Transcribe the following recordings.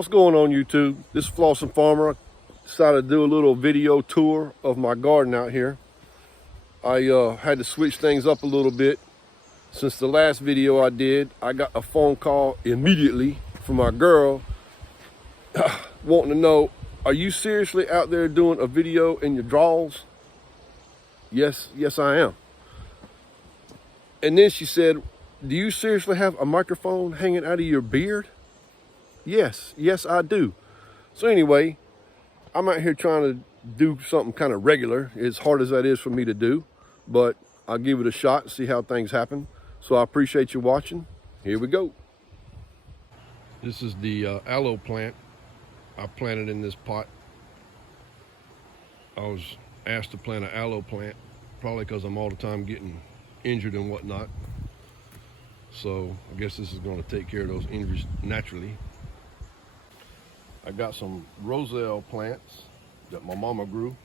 What's going on YouTube? This is Flossin Farmer. I decided to do a little video tour of my garden out here. I had to switch things up a little bit. Since the last video I did, I got a phone call immediately from my girl wanting to know, are you seriously out there doing a video in your drawers? Yes, I am. And then she said, do you seriously have a microphone hanging out of your beard? Yes, I do. So anyway, I'm out here trying to do something kind of regular, as hard as that is for me to do, but I'll give it a shot and see how things happen. So I appreciate you watching. Here we go. This is the aloe plant I planted in this pot. I was asked to plant an aloe plant, probably because I'm all the time getting injured and whatnot. So I guess this is going to take care of those injuries naturally. I got some roselle plants that my mama grew.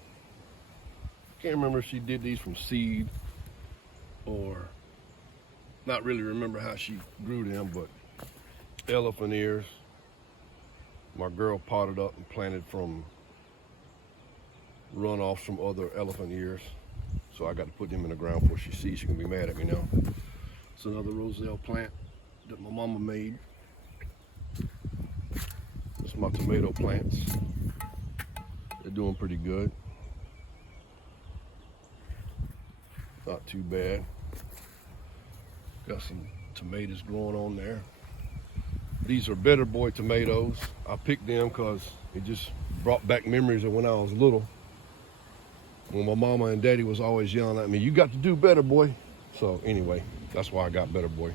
Can't remember if she did these from seed or not really remember how she grew them, but elephant ears. My girl potted up and planted from runoff from other elephant ears. So I got to put them in the ground before she sees. She can be mad at me now. It's another roselle plant that my mama made. It's my tomato plants. They're doing pretty good. Not too bad. Got some tomatoes growing on there. These are Better Boy tomatoes. I picked them because it just brought back memories of when I was little. When my mama and daddy was always yelling at me, you got to do better, boy. So anyway, that's why I got Better Boy.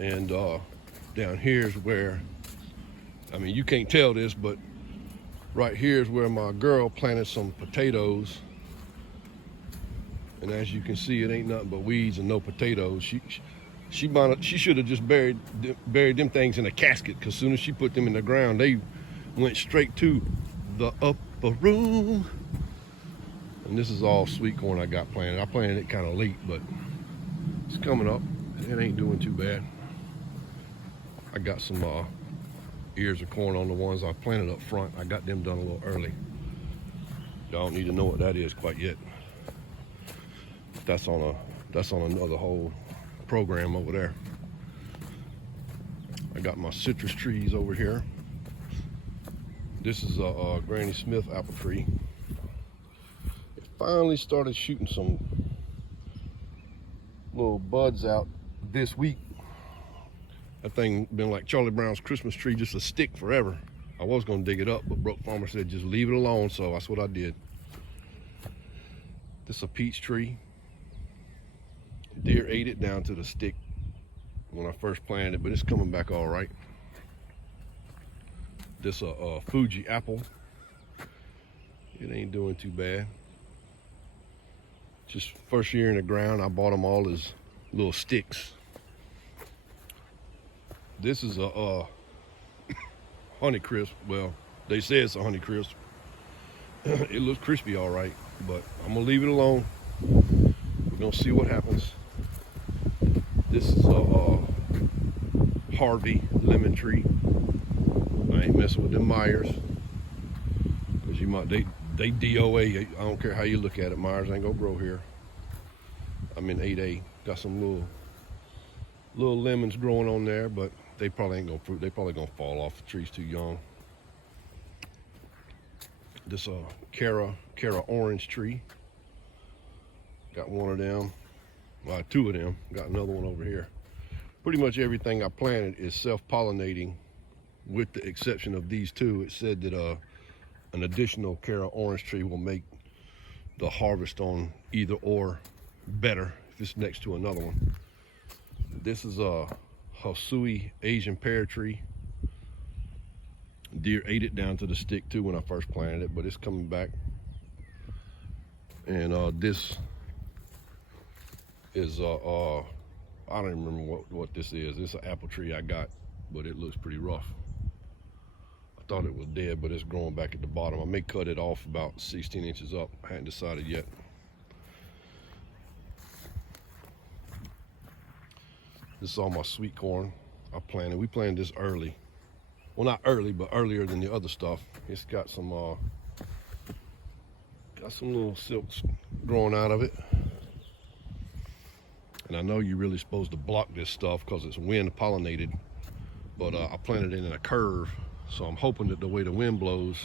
And down here is where, I mean, you can't tell this, but right here is where my girl planted some potatoes. And as you can see, it ain't nothing but weeds and no potatoes. She should have just buried them things in a casket, because as soon as she put them in the ground, they went straight to the upper room. And this is all sweet corn I got planted. I planted it kind of late, but it's coming up. It ain't doing too bad. I got some ears of corn on the ones I planted up front. I got them done a little early. Y'all don't need to know what that is quite yet. That's on another whole program over there. I got my citrus trees over here. This is a Granny Smith apple tree. It finally started shooting some little buds out this week. That thing been like Charlie Brown's Christmas tree, just a stick forever. I was gonna dig it up, but Brooke Farmer said just leave it alone, so that's what I did. This is a peach tree. Deer ate it down to the stick when I first planted it, but it's coming back all right. This a Fuji apple. It ain't doing too bad. Just first year in the ground, I bought them all as little sticks. This is a Honeycrisp. Well, they say it's a Honeycrisp. It looks crispy all right, but I'm gonna leave it alone. We're gonna see what happens. This is a Harvey lemon tree. I ain't messing with them Myers, because you might they DOA. I don't care how you look at it. Myers ain't gonna grow here. I'm in 8A. Got some little lemons growing on there, but they probably ain't gonna fruit. They probably gonna fall off. The tree's too young. This Cara orange tree. Got one of them. Well, two of them. Got another one over here. Pretty much everything I planted is self-pollinating, with the exception of these two. It said that an additional Cara orange tree will make the harvest on either or better if it's next to another one. This is a Hosui Asian pear tree. Deer ate it down to the stick too when I first planted it, but it's coming back. And this is I don't even remember what this is. It's an apple tree I got, but it looks pretty rough. I thought it was dead, but it's growing back at the bottom. I may cut it off about 16 inches up. I hadn't decided yet. This is all my sweet corn I planted. We planted this early. Well, not early, but earlier than the other stuff. It's got some little silks growing out of it. And I know you're really supposed to block this stuff because it's wind pollinated, but I planted it in a curve, so I'm hoping that the way the wind blows,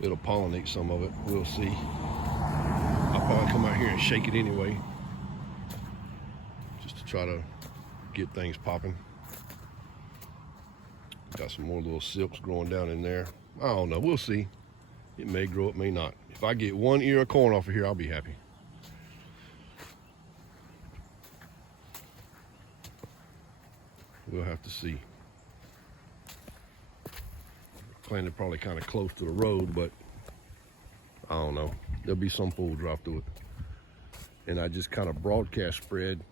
it'll pollinate some of it. We'll see. I'll probably come out here and shake it anyway, just to try to get things popping. Got some more little silks growing down in there. I don't know, we'll see. It may grow, it may not. If I get one ear of corn off of here, I'll be happy. We'll have to see. Planted probably kind of close to the road, but I don't know. There'll be some full drop through it. And I just kind of broadcast spread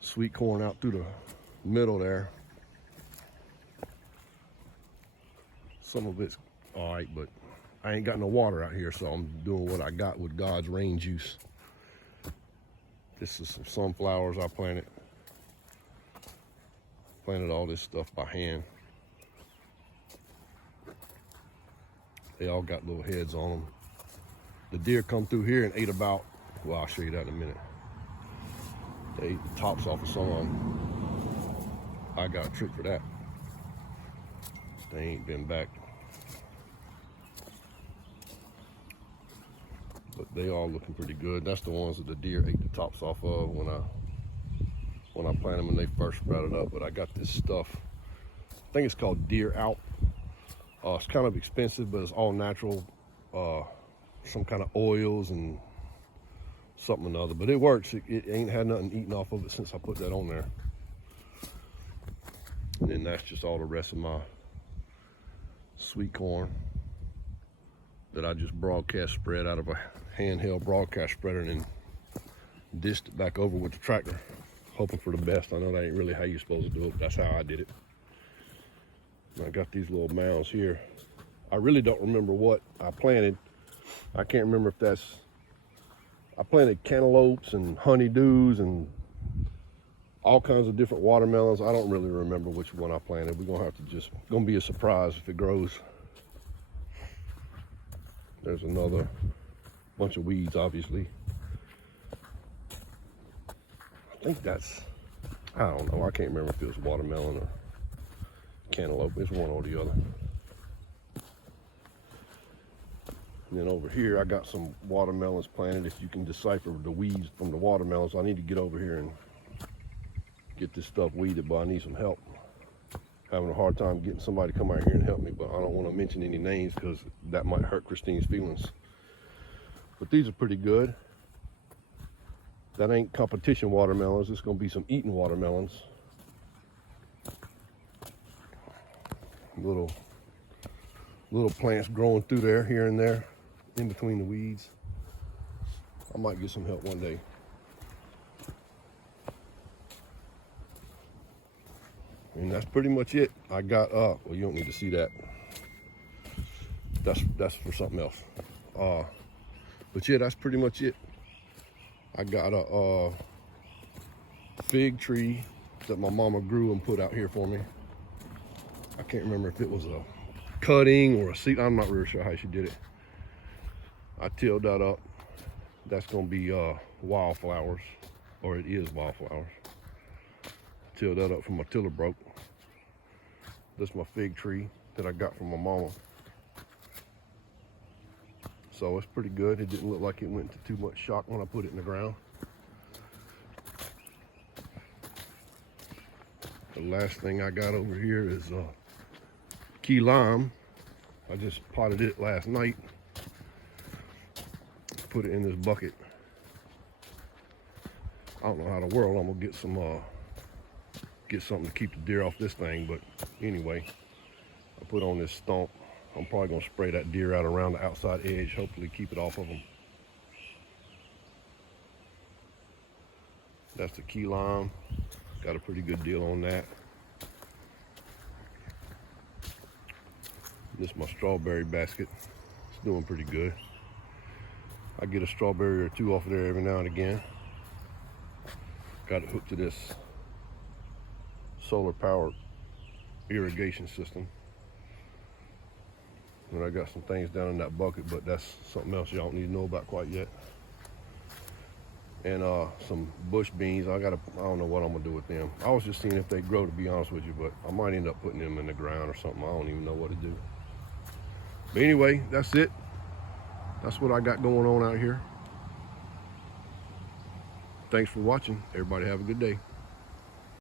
sweet corn out through the middle there. Some of it's all right, but I ain't got no water out here, so I'm doing what I got with God's rain juice. This is some sunflowers I planted. Planted all this stuff by hand. They all got little heads on them. The deer come through here and ate about, well, I'll show you that in a minute. They ate the tops off of some of them. I got a trick for that. They ain't been back. But they all looking pretty good. That's the ones that the deer ate the tops off of when I planted them and they first sprouted up. But I got this stuff, I think it's called Deer Out. It's kind of expensive, but it's all natural. Some kind of oils and something or other. But it works. It ain't had nothing eaten off of it since I put that on there. And then that's just all the rest of my sweet corn that I just broadcast spread out of a handheld broadcast spreader and then dished it back over with the tractor, hoping for the best. I know that ain't really how you're supposed to do it, but that's how I did it. And I got these little mounds here. I really don't remember what I planted. I can't remember if that's, I planted cantaloupes and honeydews and all kinds of different watermelons. I don't really remember which one I planted. We're gonna have to just, gonna be a surprise if it grows. There's another bunch of weeds, obviously. I think that's, I don't know, I can't remember if it was watermelon or cantaloupe. It's one or the other. And then over here, I got some watermelons planted. If you can decipher the weeds from the watermelons, I need to get over here and get this stuff weeded, but I need some help. Having a hard time getting somebody to come out here and help me, but I don't want to mention any names because that might hurt Christine's feelings. But these are pretty good. That ain't competition watermelons. It's gonna be some eating watermelons. Little plants growing through there, here and there, in between the weeds. I might get some help one day. And that's pretty much it. I got, well, you don't need to see that. That's for something else. But yeah, that's pretty much it. I got a fig tree that my mama grew and put out here for me. I can't remember if it was a cutting or a seed. I'm not really sure how she did it. I tilled that up. That's gonna be wildflowers, or it is wildflowers. Tilled that up from my tiller broke. This is my fig tree that I got from my mama. So it's pretty good. It didn't look like it went into too much shock when I put it in the ground. The last thing I got over here is key lime. I just potted it last night. Put it in this bucket. I don't know how in the world I'm gonna get some get something to keep the deer off this thing, but anyway, I put on this stump. I'm probably gonna spray that deer out around the outside edge, hopefully keep it off of them. That's the key lime. Got a pretty good deal on that. This is my strawberry basket. It's doing pretty good. I get a strawberry or two off of there every now and again. Got it hooked to this solar powered irrigation system. And I got some things down in that bucket, but that's something else y'all don't need to know about quite yet. And some bush beans. I don't know what I'm gonna do with them. I was just seeing if they grow, to be honest with you, but I might end up putting them in the ground or something. I don't even know what to do. But anyway, that's it. That's what I got going on out here. Thanks for watching. Everybody have a good day.